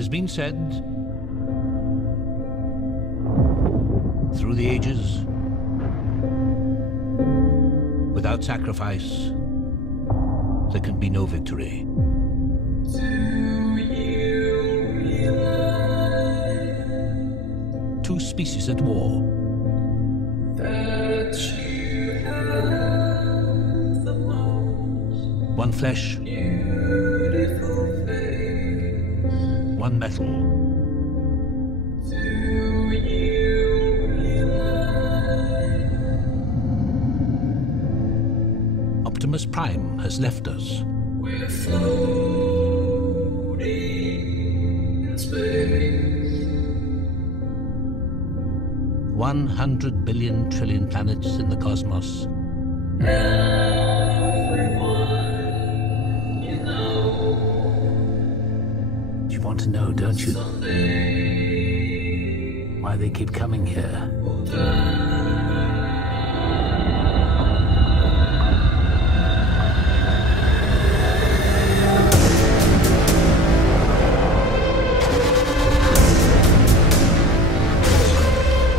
has been said through the ages, without sacrifice, there can be no victory. Two species at war. That you have the most one flesh, beautiful face. one metal. Do you realize Optimus Prime has left us. we're floating in space? 100 billion trillion planets in the cosmos. Everyone you know You want to know, don't you? someday Why they keep coming here? will die.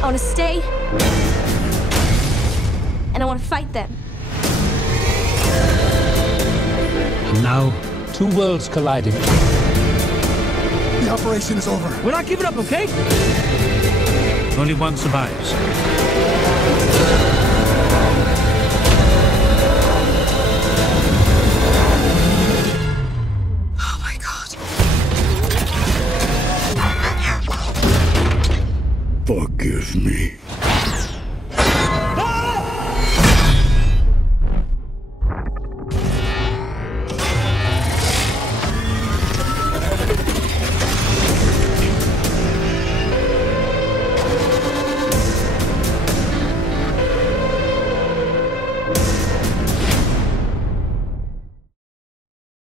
I want to stay, and I want to fight them. And now, two worlds colliding. The operation is over. We're not giving up, okay? Only one survives.